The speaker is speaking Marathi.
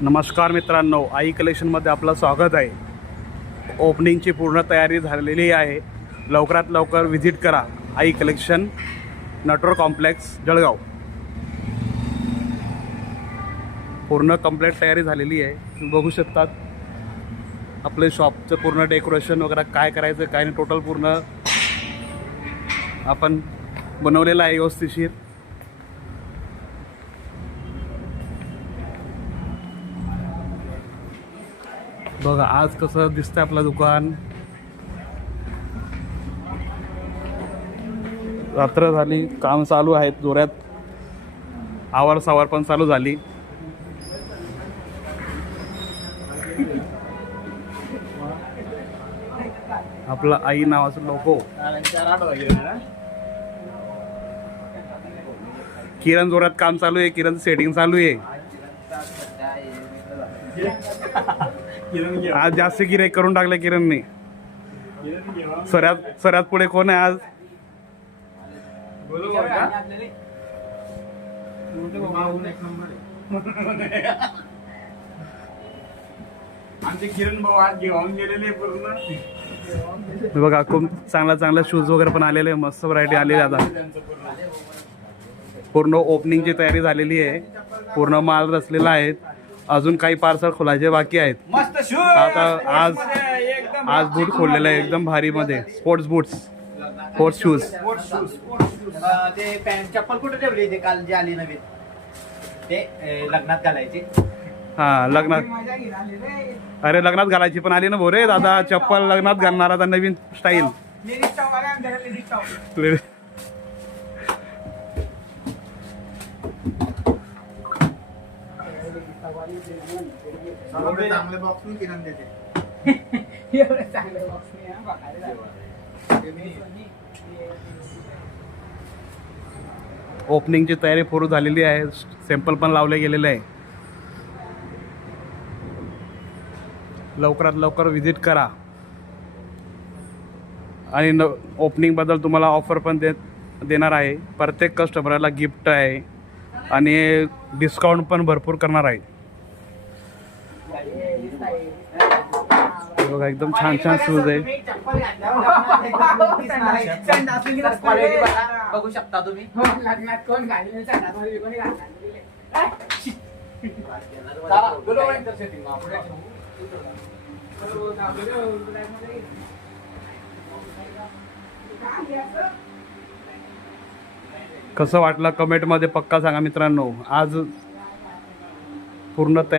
नमस्कार मित्रांनो, आई कलेक्शनमध्ये आपलं स्वागत आहे। ओपनिंगची पूर्ण तयारी झालेली आहे। लवकरात लवकर व्हिजिट करा आई कलेक्शन, नटवर कॉम्प्लेक्स, जळगाव। पूर्ण कंप्लीट तयारी झालेली आहे। तुम्ही बघू शकतात आपले शॉपचं पूर्ण डेकोरेशन वगैरे काय करायचं काय नाही, टोटल पूर्ण आपण बनवलेलं आहे व्यवस्थितशीर। बघा आज कसं दिसतंय आपलं दुकान। रात्र झाली, काम चालू आहेत जोरात, आवर सावर पण चालू झाली। आपला आई नावाचं लोगो, किरण जोरात काम चालू आहे, किरणचं सेटिंग चालू आहे। आज जास्त गिऱ्हाईक करून टाकलं किरणने। सऱ्यात पुढे कोण आहे आज? आमचे किरण भाऊ आज घेऊन गेलेले पूर्ण। बघा खूप चांगला शूज वगैरे पण आलेले, मस्त व्हरायटी आलेली आता। पूर्ण ओपनिंगची तयारी झालेली आहे, पूर्ण माल रचलेला आहे। अजून काही पार्सल खोलायचे बाकी आहेत। मस्त शूज आता आज बूट खोललेला आहे एकदम भारी मध्ये, स्पोर्ट्स शूज। ते पॅन्ट चप्पल कुठे ठेवली? ते काल जे आली नवीन, ते लग्नात घालायची। हा लग्नात, अरे लग्नात घालायची पण आली ना भो रे दादा, चप्पल लग्नात घालणार आता नवीन स्टाईल। चांगले बॉक्स मी किरण देते। ओपनिंगची तयारी पूर्ण झालेली आहे, सॅम्पल पण लावले गेलेले आहे। लवकरात लवकर व्हिजिट करा आणि ओपनिंग बद्दल तुम्हाला ऑफर पण देणार आहे। प्रत्येक कस्टमरला गिफ्ट आहे आणि डिस्काउंट पण भरपूर करणार आहे। बघा एकदम छान शूज आहे। बघू शकता तुम्ही। कसं वाटलं कमेंटमध्ये पक्का सांगा मित्रांनो। आज पूर्ण